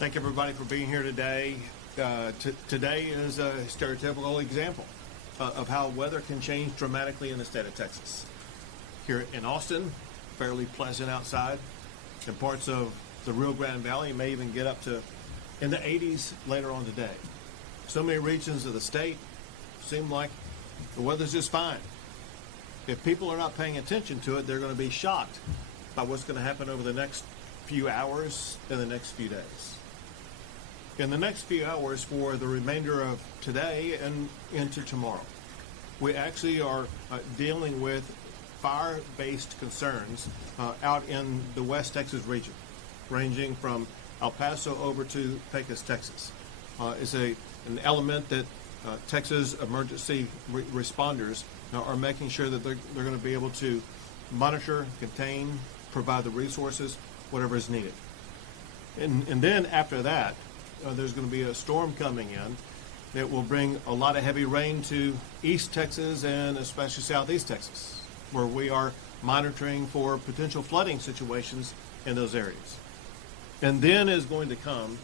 Thank everybody for being here today. Today is a stereotypical example of how weather can change dramatically in the state of Texas. Here in Austin, fairly pleasant outside. In parts of the Rio Grande Valley, may even get up to in the 80s later on today. So many regions of the state seem like the weather's just fine. If people are not paying attention to it, they're going to be shocked by what's going to happen over the next few hours and the next few days. In the next few hours for the remainder of today and into tomorrow, we actually are dealing with fire-based concerns out in the West Texas region, ranging from El Paso over to Pecos, Texas. It's an element that Texas emergency responders are making sure that they're going to be able to monitor, contain, provide the resources, whatever is needed. And then after that, there's going to be a storm coming in that will bring a lot of heavy rain to East Texas and especially Southeast Texas, where we are monitoring for potential flooding situations in those areas. And then is going to come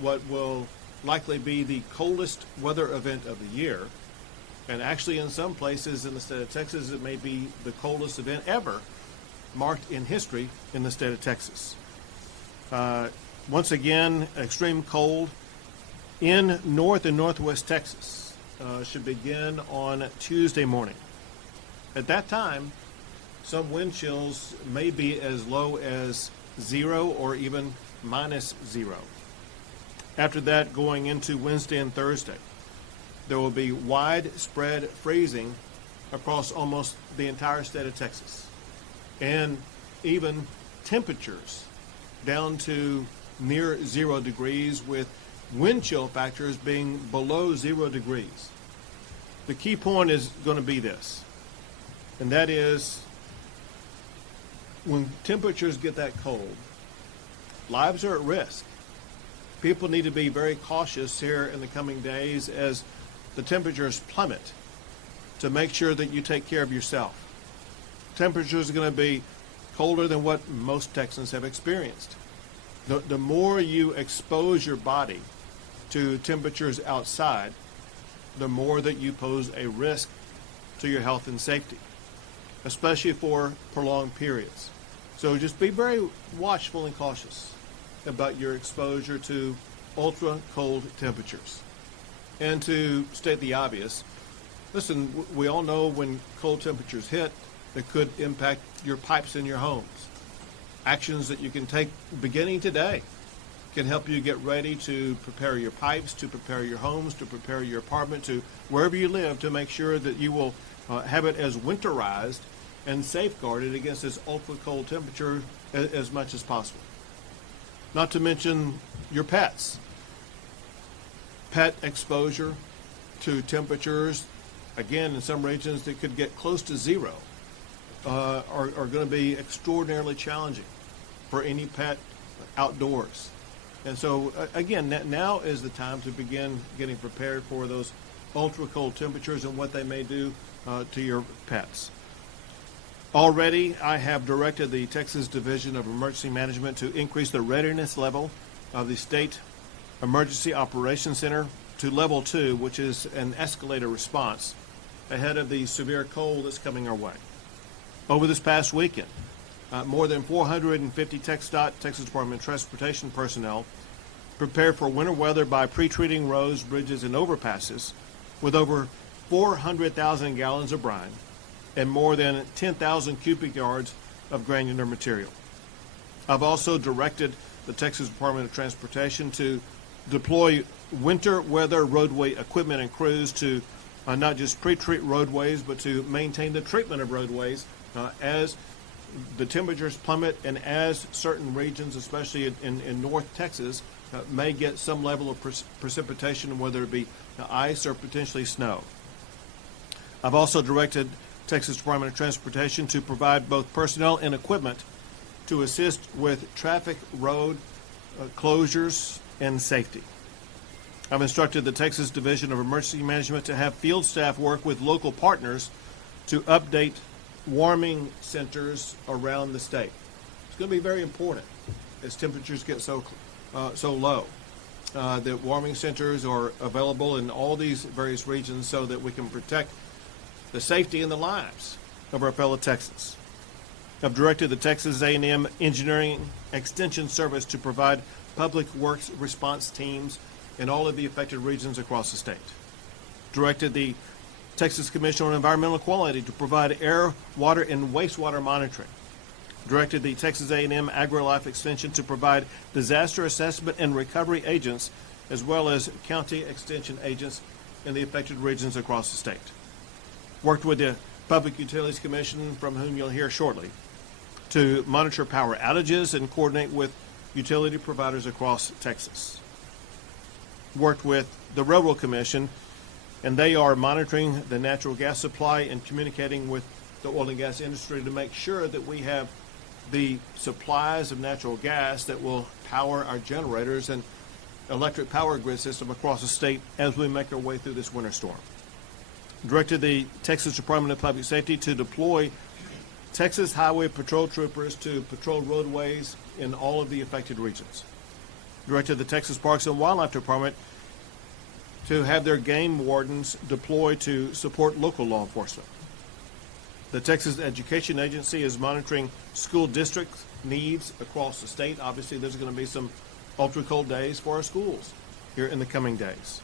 what will likely be the coldest weather event of the year. And actually in some places in the state of Texas, it may be the coldest event ever marked in history in the state of Texas. Once again, extreme cold in North and Northwest Texas should begin on Tuesday morning. At that time, some wind chills may be as low as 0 or even -0. After that, going into Wednesday and Thursday, there will be widespread freezing across almost the entire state of Texas, and even temperatures down to near 0 degrees, with wind chill factors being below 0 degrees. The key point is going to be this, and that is when temperatures get that cold, lives are at risk. People need to be very cautious here in the coming days as the temperatures plummet to make sure that you take care of yourself. Temperatures are going to be colder than what most Texans have experienced. The more you expose your body to temperatures outside, the more that you pose a risk to your health and safety, especially for prolonged periods. So just be very watchful and cautious about your exposure to ultra cold temperatures. And to state the obvious, listen, we all know when cold temperatures hit, it could impact your pipes in your homes. Actions that you can take beginning today can help you get ready to prepare your pipes, to prepare your homes, to prepare your apartment, to wherever you live, to make sure that you will have it as winterized and safeguarded against this ultra cold temperature as much as possible. Not to mention your pets. Pet exposure to temperatures, again, in some regions that could get close to 0, are going to be extraordinarily challenging for any pet outdoors. And so, again, now is the time to begin getting prepared for those ultra cold temperatures and what they may do to your pets. Already, I have directed the Texas Division of Emergency Management to increase the readiness level of the State Emergency Operations Center to level 2, which is an escalated response ahead of the severe cold that's coming our way. Over this past weekend, more than 450 TxDOT, Texas Department of Transportation personnel prepared for winter weather by pre-treating roads, bridges, and overpasses with over 400,000 gallons of brine and more than 10,000 cubic yards of granular material. I've also directed the Texas Department of Transportation to deploy winter weather roadway equipment and crews to not just pre-treat roadways, but to maintain the treatment of roadways as the temperatures plummet and as certain regions, especially in North Texas, may get some level of precipitation, whether it be ice or potentially snow. I've also directed Texas Department of Transportation to provide both personnel and equipment to assist with traffic, road closures, and safety. I've instructed the Texas Division of Emergency Management to have field staff work with local partners to update warming centers around the state. It's going to be very important as temperatures get so so low that warming centers are available in all these various regions so that we can protect the safety and the lives of our fellow Texans. I've directed the Texas A&M Engineering Extension Service to provide public works response teams in all of the affected regions across the state. Directed the Texas Commission on Environmental Quality to provide air, water, and wastewater monitoring. Directed the Texas A&M AgriLife Extension to provide disaster assessment and recovery agents as well as county extension agents in the affected regions across the state. Worked with the Public Utilities Commission, from whom you'll hear shortly, to monitor power outages and coordinate with utility providers across Texas. Worked with the Railroad Commission, and they are monitoring the natural gas supply and communicating with the oil and gas industry to make sure that we have the supplies of natural gas that will power our generators and electric power grid system across the state as we make our way through this winter storm. Directed the Texas Department of Public Safety to deploy Texas Highway Patrol troopers to patrol roadways in all of the affected regions. Directed the Texas Parks and Wildlife Department to have their game wardens deployed to support local law enforcement. The Texas Education Agency is monitoring school district needs across the state. Obviously, there's going to be some ultra cold days for our schools here in the coming days.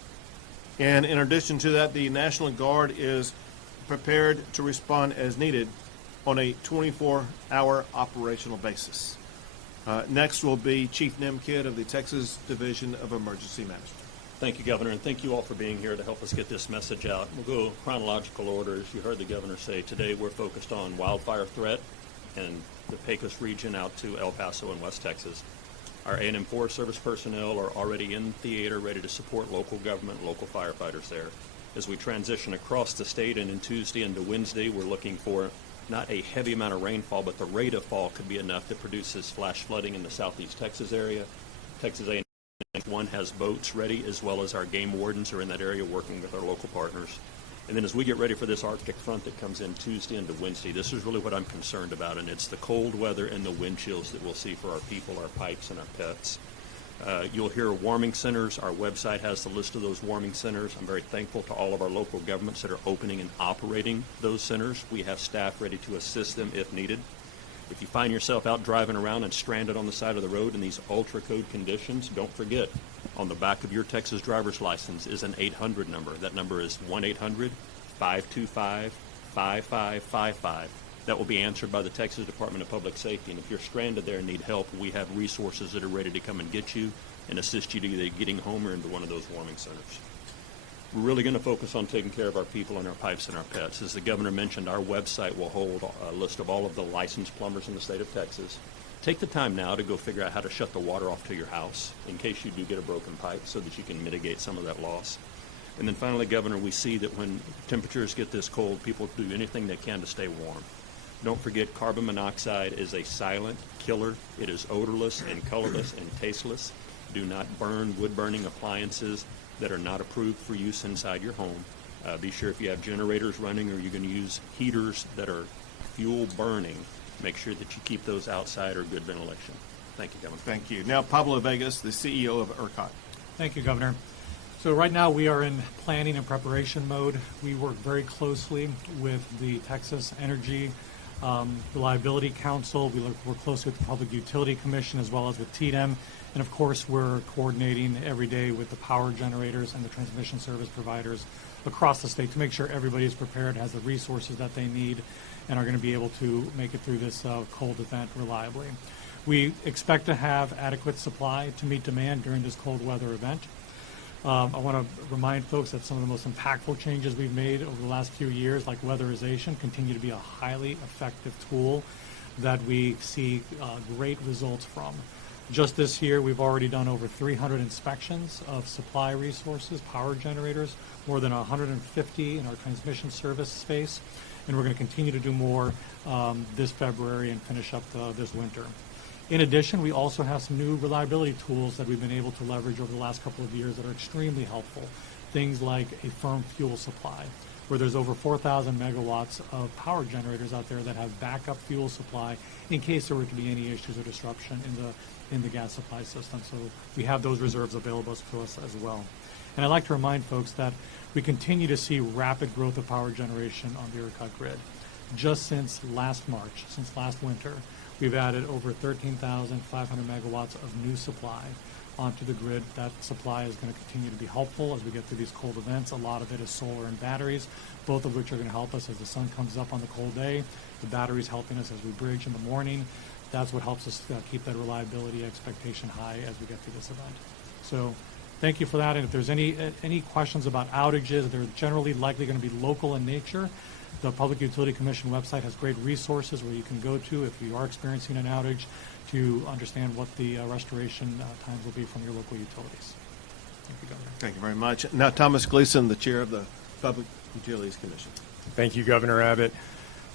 And in addition to that, the National Guard is prepared to respond as needed on a 24-hour operational basis. Next will be Chief Nemkid of the Texas Division of Emergency Management. Thank you, Governor, and thank you all for being here to help us get this message out. We'll go chronological order. As you heard the Governor say, today we're focused on wildfire threat and the Pecos region out to El Paso and West Texas. Our A&M Forest Service personnel are already in theater ready to support local government, local firefighters there. As we transition across the state and in Tuesday into Wednesday, we're looking for not a heavy amount of rainfall, but the rate of fall could be enough that produces flash flooding in the southeast Texas area. Texas A&M one has boats ready, as well as our game wardens are in that area working with our local partners. And then as we get ready for this Arctic front that comes in Tuesday into Wednesday, this is really what I'm concerned about, and it's the cold weather and the wind chills that we'll see for our people, our pipes, and our pets. You'll hear warming centers. Our website has the list of those warming centers. I'm very thankful to all of our local governments that are opening and operating those centers. We have staff ready to assist them if needed. If you find yourself out driving around and stranded on the side of the road in these ultra-code conditions, don't forget, on the back of your Texas driver's license is an 800 number. That number is 1-800-525-5555. That will be answered by the Texas Department of Public Safety. And if you're stranded there and need help, we have resources that are ready to come and get you and assist you to either getting home or into one of those warming centers. We're really going to focus on taking care of our people and our pipes and our pets. As the Governor mentioned, our website will hold a list of all of the licensed plumbers in the state of Texas. Take the time now to go figure out how to shut the water off to your house in case you do get a broken pipe so that you can mitigate some of that loss. And then finally, Governor, we see that when temperatures get this cold, people do anything they can to stay warm. Don't forget, carbon monoxide is a silent killer. It is odorless and colorless and tasteless. Do not burn wood-burning appliances that are not approved for use inside your home. Be sure if you have generators running or you're going to use heaters that are fuel burning, make sure that you keep those outside or good ventilation. Thank you, Governor. Thank you. Now, Pablo Vegas, the CEO of ERCOT. Thank you, Governor. So right now we are in planning and preparation mode. We work very closely with the Texas Energy Reliability Council. We work closely with the Public Utility Commission as well as with TDEM. And of course, we're coordinating every day with the power generators and the transmission service providers across the state to make sure everybody is prepared, has the resources that they need, and are going to be able to make it through this cold event reliably. We expect to have adequate supply to meet demand during this cold weather event. I want to remind folks that some of the most impactful changes we've made over the last few years, like weatherization, continue to be a highly effective tool that we see great results from. Just this year, we've already done over 300 inspections of supply resources, power generators, more than 150 in our transmission service space, and we're going to continue to do more this February and finish up this winter. In addition, we also have some new reliability tools that we've been able to leverage over the last couple of years that are extremely helpful. Things like a firm fuel supply, where there's over 4,000 megawatts of power generators out there that have backup fuel supply in case there were to be any issues or disruption in the gas supply system. So we have those reserves available to us as well. And I'd like to remind folks that we continue to see rapid growth of power generation on the ERCOT grid. Just since last March, since last winter, we've added over 13,500 megawatts of new supply onto the grid. That supply is going to continue to be helpful as we get through these cold events. A lot of it is solar and batteries, both of which are going to help us as the sun comes up on the cold day. The batteries helping us as we bridge in the morning. That's what helps us keep that reliability expectation high as we get through this event. So thank you for that. And if there's any questions about outages, they're generally likely going to be local in nature. The Public Utility Commission website has great resources where you can go to if you are experiencing an outage to understand what the restoration times will be from your local utilities. Thank you, Governor. Thank you very much. Now, Thomas Gleason, the chair of the Public Utilities Commission. Thank you, Governor Abbott.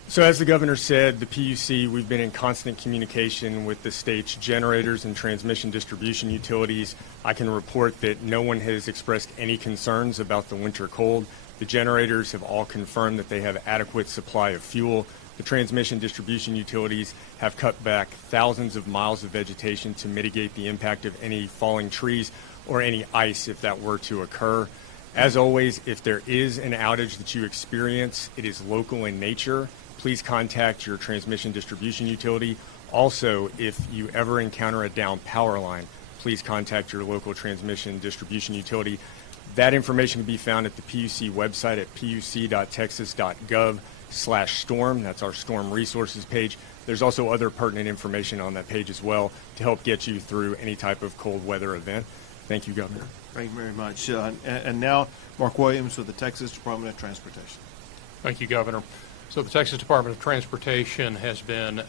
So as the governor said, the PUC, we've been in constant communication with the state's generators and transmission distribution utilities. I can report that no one has expressed any concerns about the winter cold. The generators have all confirmed that they have adequate supply of fuel. The transmission distribution utilities have cut back thousands of miles of vegetation to mitigate the impact of any falling trees or any ice if that were to occur. As always, if there is an outage that you experience, it is local in nature. Please contact your transmission distribution utility. Also, if you ever encounter a down power line, please contact your local transmission distribution utility. That information can be found at the PUC website at puc.texas.gov/storm. That's our storm resources page. There's also other pertinent information on that page as well to help get you through any type of cold weather event. Thank you, Governor. Thank you very much. And now, Mark Williams with the Texas Department of Transportation. Thank you, Governor. So the Texas Department of Transportation has been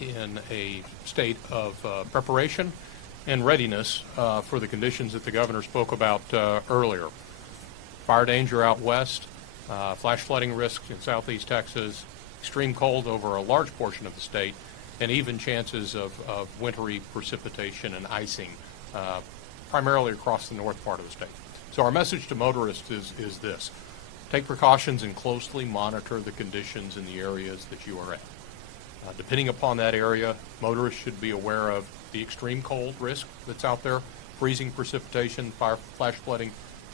in a state of preparation and readiness for the conditions that the governor spoke about earlier. Fire danger out west, flash flooding risks in southeast Texas, extreme cold over a large portion of the state, and even chances of wintry precipitation and icing, primarily across the north part of the state. So our message to motorists is this. Take precautions and closely monitor the conditions in the areas that you are at. Depending upon that area, motorists should be aware of the extreme cold risk that's out there, freezing precipitation, flash flooding,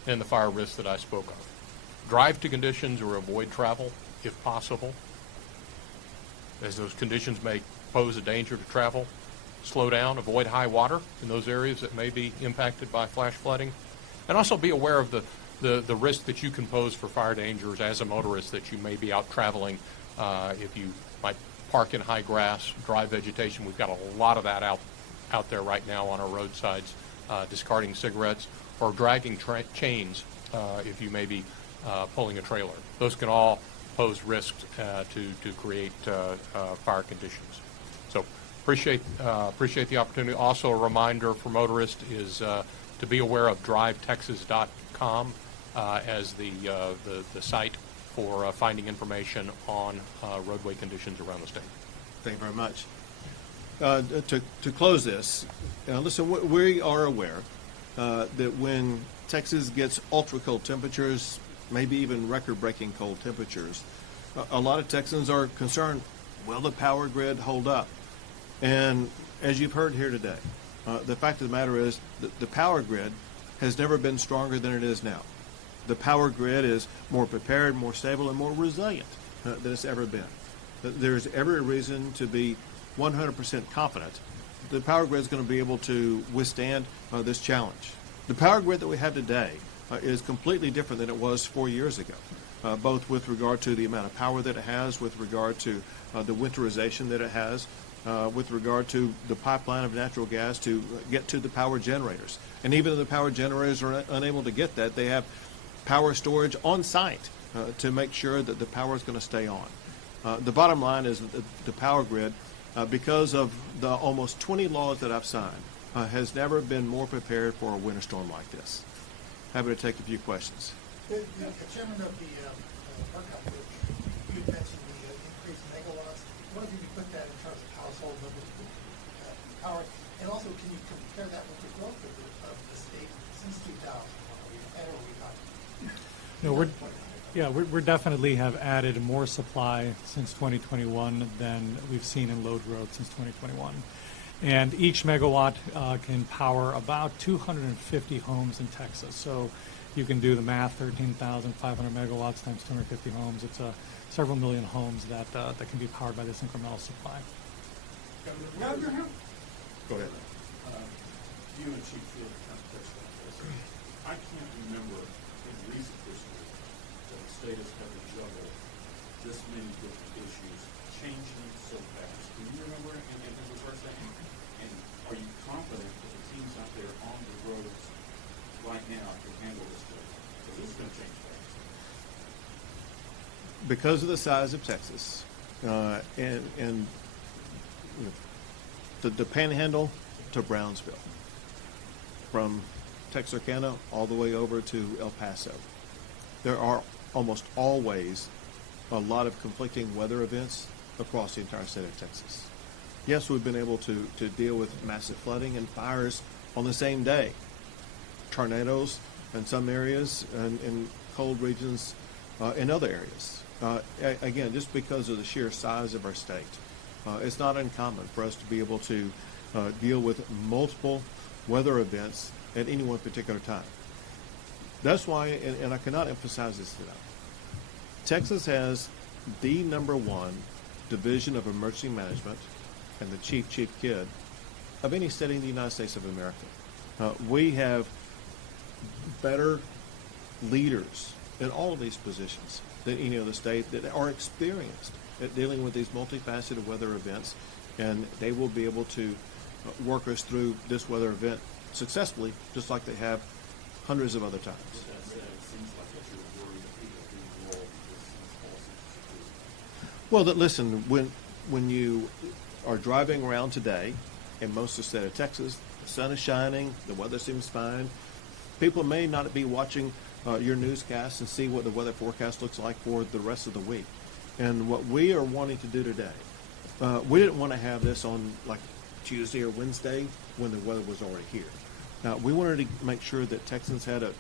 and the fire risk that I spoke of. Drive to conditions or avoid travel if possible, as those conditions may pose a danger to travel. Slow down, avoid high water in those areas that may be impacted by flash flooding, and also be aware of the risk that you can pose for fire dangers as a motorist, that you may be out traveling if you might park in high grass, dry vegetation. We've got a lot of that out there right now on our roadsides, discarding cigarettes or dragging chains if you may be pulling a trailer. Those can all pose risks to create fire conditions. So appreciate the opportunity. Also, a reminder for motorists is to be aware of drivetexas.com as the site for finding information on roadway conditions around the state. Thank you very much. To close this, listen, we are aware that when Texas gets ultra cold temperatures, maybe even record-breaking cold temperatures, a lot of Texans are concerned, will the power grid hold up? And as you've heard here today, the fact of the matter is that the power grid has never been stronger than it is now. The power grid is more prepared, more stable, and more resilient than it's ever been. There's every reason to be 100% confident the power grid is going to be able to withstand this challenge. The power grid that we have today is completely different than it was 4 years ago, both with regard to the amount of power that it has, with regard to the winterization that it has, with regard to the pipeline of natural gas to get to the power generators. And even if the power generators are unable to get that, they have power storage on site to make sure that the power is going to stay on. The bottom line is that the power grid, because of the almost 20 laws that I've signed, has never been more prepared for a winter storm like this. Happy to take a few questions. The chairman of the ERCOT group, you had mentioned the increased megawatts. What if you could put that in terms of household numbers of power? And also, can you compare that with the growth of the state since 2000? Are we ahead or are we not? No, Yeah, we definitely have added more supply since 2021 than we've seen in load growth since 2021. And each megawatt can power about 250 homes in Texas. So you can do the math, 13,500 megawatts times 250 homes. It's several million homes that can be powered by this incremental supply. Governor, Go ahead. You and Chief Field kind of touched on this. I can't remember in recent history that the state has had to juggle this many different issues, changing so fast. Do you remember in regards to that? And are you confident that the teams out there on the roads right now can handle this work? Because this is going to change fast. Because of the size of Texas, and you know, the Panhandle to Brownsville, from Texarkana all the way over to El Paso, there are almost always a lot of conflicting weather events across the entire state of Texas. Yes, we've been able to deal with massive flooding and fires on the same day, tornadoes in some areas, and in cold regions in other areas. Again, just because of the sheer size of our state, it's not uncommon for us to be able to deal with multiple weather events at any one particular time. That's why, and I cannot emphasize this enough, Texas has the #1 Division of Emergency Management and the chief kid of any state in the United States of America. We have better leaders in all of these positions than any other state that are experienced at dealing with these multifaceted weather events, and they will be able to work us through this weather event successfully, just like they have hundreds of other times. With that said, it seems like that you're worried that people are being rolled because these policies. Well, listen, when you are driving around today in most of the state of Texas, the sun is shining, the weather seems fine. People may not be watching your newscast and see what the weather forecast looks like for the rest of the week. And what we are wanting to do today, we didn't want to have this on like Tuesday or Wednesday when the weather was already here. We wanted to make sure that Texans had a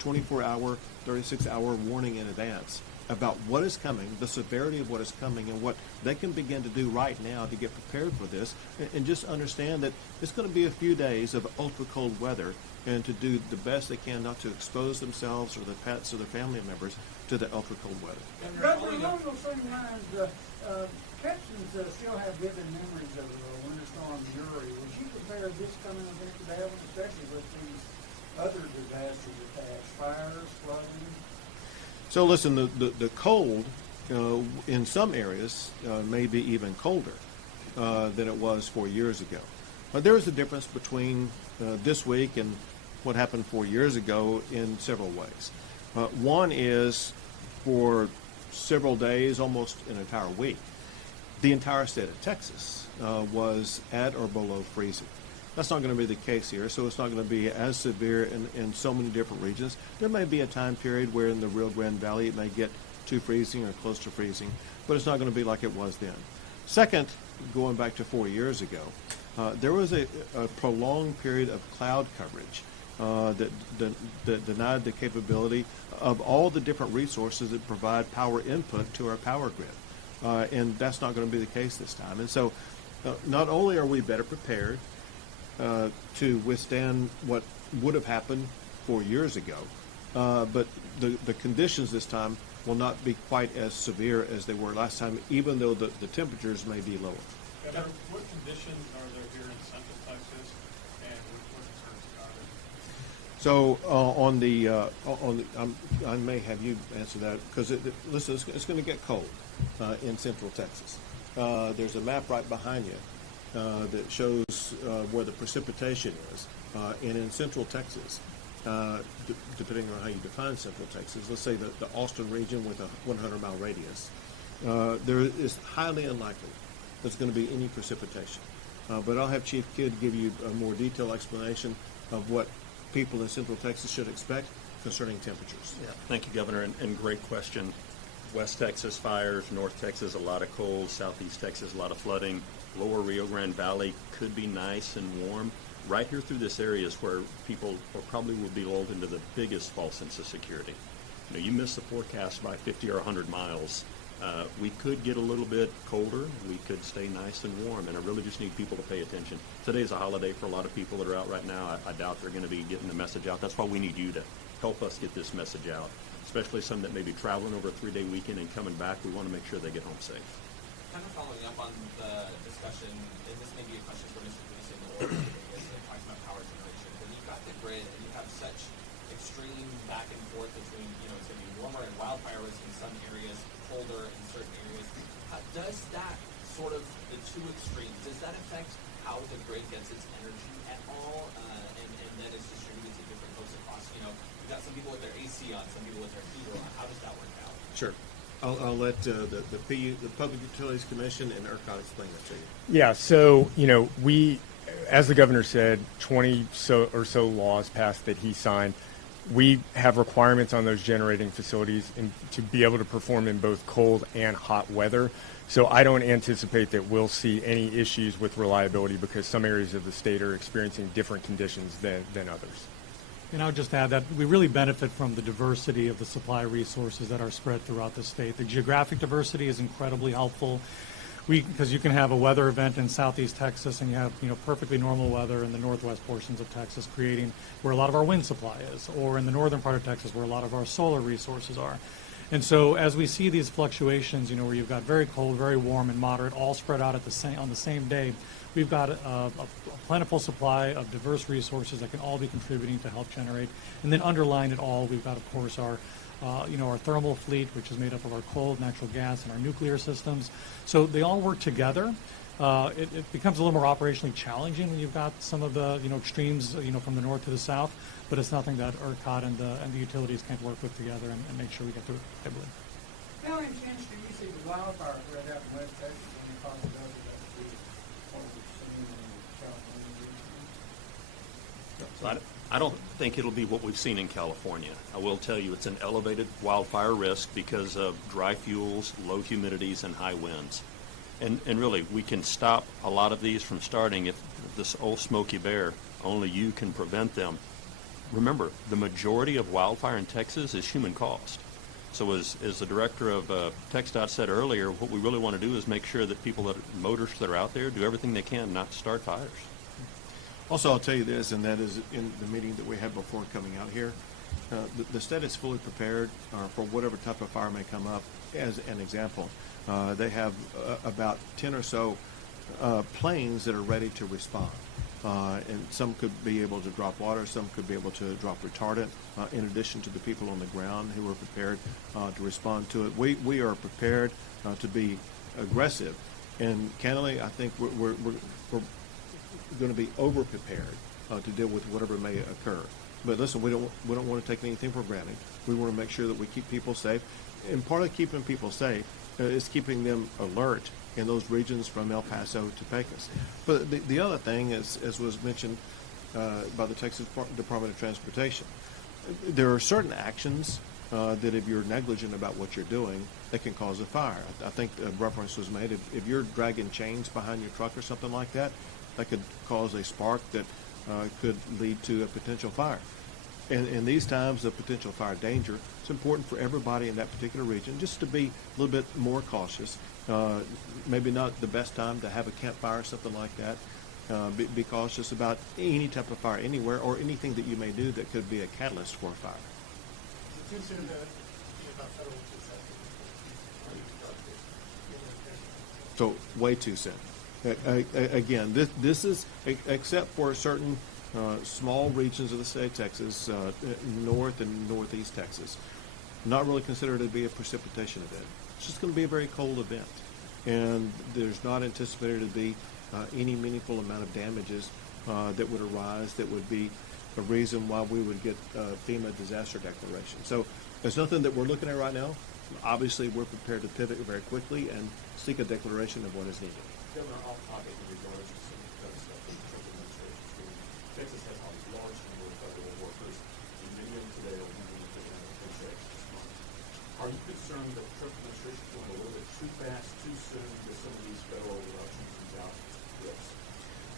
24-hour, 36-hour warning in advance about what is coming, the severity of what is coming, and what they can begin to do right now to get prepared for this, and just understand that it's going to be a few days of ultra-cold weather, and to do the best they can not to expose themselves or their pets or their family members to the ultra-cold weather. Governor, along those same lines, Texans still have vivid memories of Winter Storm Uri. Would you compare this coming event to that one, especially with these other disasters attached, fires, flooding? So listen, the cold in some areas may be even colder than it was 4 years ago. There is a difference between this week and what happened 4 years ago in several ways. One is for several days, almost an entire week, the entire state of Texas was at or below freezing. That's not going to be the case here, so it's not going to be as severe in so many different regions. There may be a time period where in the Rio Grande Valley it may get to freezing or close to freezing, but it's not going to be like it was then. Second, going back to 4 years ago, there was a prolonged period of cloud coverage that denied the capability of all the different resources that provide power input to our power grid. And that's not going to be the case this time. And so not only are we better prepared to withstand what would have happened 4 years ago, but the conditions this time will not be quite as severe as they were last time, even though the temperatures may be lower. Governor, what conditions are there here in Central Texas, and what concerns about it? So I may have you answer that because listen, it's going to get cold in Central Texas. There's a map right behind you that shows where the precipitation is, and in Central Texas, depending on how you define Central Texas, let's say the Austin region with a 100-mile radius, there is highly unlikely there's going to be any precipitation. But I'll have Chief Kidd give you a more detailed explanation of what people in Central Texas should expect concerning temperatures. Yeah, thank you, Governor, and great question. West Texas fires, North Texas a lot of cold, Southeast Texas a lot of flooding, Lower Rio Grande Valley could be nice and warm. Right here through this area is where people probably will be lulled into the biggest false sense of security. you miss the forecast by 50 or 100 miles. We could get a little bit colder. We could stay nice and warm, and I really just need people to pay attention. Today's a holiday for a lot of people that are out right now. I doubt they're going to be getting the message out. That's why we need you to help us get this message out, especially some that may be traveling over a 3-day weekend and coming back. We want to make sure they get home safe. Kind of following up on the discussion, and this may be a question for Mr. Gleason or talking about power generation. When you've got the grid and you have such extreme back and forth between, it's going to be warmer and wildfire risk in some areas, colder in certain areas. Does that sort of, the two extremes, does that affect how the grid gets its energy at all? And then it's distributed to different folks across, you've got some people with their AC on, some people with their heater on. How does that work out? Sure. I'll let the Public Utilities Commission and ERCOT explain that to you. Yeah, so, we, as the governor said, 20 or so laws passed that he signed. We have requirements on those generating facilities to be able to perform in both cold and hot weather. So I don't anticipate that we'll see any issues with reliability because some areas of the state are experiencing different conditions than others. And I would just add that we really benefit from the diversity of the supply resources that are spread throughout the state. The geographic diversity is incredibly helpful. Because you can have a weather event in southeast Texas and you have perfectly normal weather in the northwest portions of Texas, creating where a lot of our wind supply is, or in the northern part of Texas where a lot of our solar resources are. And so as we see these fluctuations, where you've got very cold, very warm, and moderate, all spread out on the same day, we've got a plentiful supply of diverse resources that can all be contributing to help generate. And then underlying it all, we've got, of course, our thermal fleet, which is made up of our coal, natural gas, and our nuclear systems. So they all work together. It becomes a little more operationally challenging when you've got some of the extremes from the north to the south, but it's nothing that ERCOT and the utilities can't work with together and make sure we get through it stably. How intense do you see the wildfire threat out in West Texas when you talk about what we've seen in California? I don't think it'll be what we've seen in California. I will tell you it's an elevated wildfire risk because of dry fuels, low humidities, and high winds. And really, we can stop a lot of these from starting if this old Smokey Bear, only you can prevent them. Remember, the majority of wildfire in Texas is human caused. So as the director of TxDOT said earlier, what we really want to do is make sure that motorists that are out there do everything they can not to start fires. Also, I'll tell you this, and that is in the meeting that we had before coming out here. The state is fully prepared for whatever type of fire may come up. As an example, they have about 10 or so planes that are ready to respond. And some could be able to drop water, some could be able to drop retardant, in addition to the people on the ground who are prepared to respond to it. We are prepared to be aggressive, and candidly, I think we're going to be over-prepared to deal with whatever may occur. But listen, we don't want to take anything for granted. We want to make sure that we keep people safe, and part of keeping people safe is keeping them alert in those regions from El Paso to Pecos. But the other thing is, as was mentioned by the Texas Department of Transportation, there are certain actions that if you're negligent about what you're doing, that can cause a fire. I think a reference was made. If you're dragging chains behind your truck or something like that, that could cause a spark that could lead to a potential fire. And in these times of potential fire danger, it's important for everybody in that particular region just to be a little bit more cautious. Maybe not the best time to have a campfire or something like that. Be cautious about any type of fire anywhere or anything that you may do that could be a catalyst for a fire. Is it too soon to think about federal consent? So way too soon. Again, this is, except for certain small regions of the state of Texas, north and northeast Texas, not really considered to be a precipitation event. It's just going to be a very cold event. And there's not anticipated to be any meaningful amount of damages that would arise that would be a reason why we would get FEMA disaster declaration. So there's nothing that we're looking at right now. Obviously, we're prepared to pivot very quickly and seek a declaration of what is needed. Governor, off topic in regards to some of the other stuff that the Trump administration is doing. Texas has a large number of federal workers, and many of them today are moving to paychecks this month. Are you concerned that the Trump administration is going a little bit too fast, too soon to get some of these federal reductions and job gifts?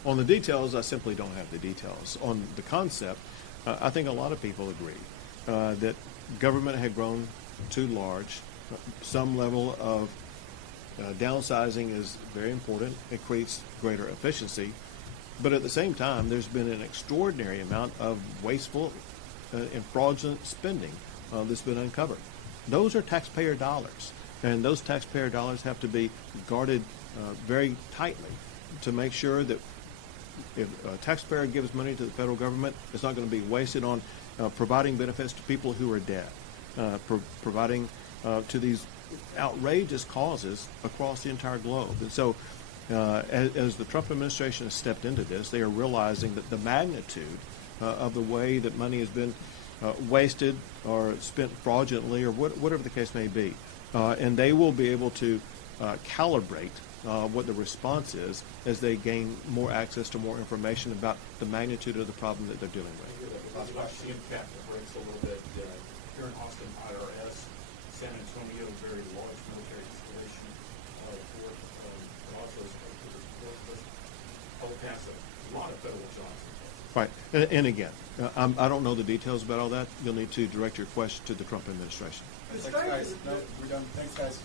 On the details, I simply don't have the details. On the concept, I think a lot of people agree that government had grown too large. Some level of downsizing is very important. It creates greater efficiency. But at the same time, there's been an extraordinary amount of wasteful and fraudulent spending that's been uncovered. Those are taxpayer dollars, and those taxpayer dollars have to be guarded very tightly to make sure that if a taxpayer gives money to the federal government, it's not going to be wasted on providing benefits to people who are dead, providing to these outrageous causes across the entire globe. And so as the Trump administration has stepped into this, they are realizing that the magnitude of the way that money has been wasted or spent fraudulently or whatever the case may be. And they will be able to calibrate what the response is as they gain more access to more information about the magnitude of the problem that they're dealing with. I'd like to see him cap the brakes a little bit. Here in Austin, IRS, San Antonio, very large military installation, Fort, but also Public has a lot of federal jobs. Right. And again, I don't know the details about all that. You'll need to direct your question to the Trump administration. Thanks, guys. No, we're done. Thanks, guys.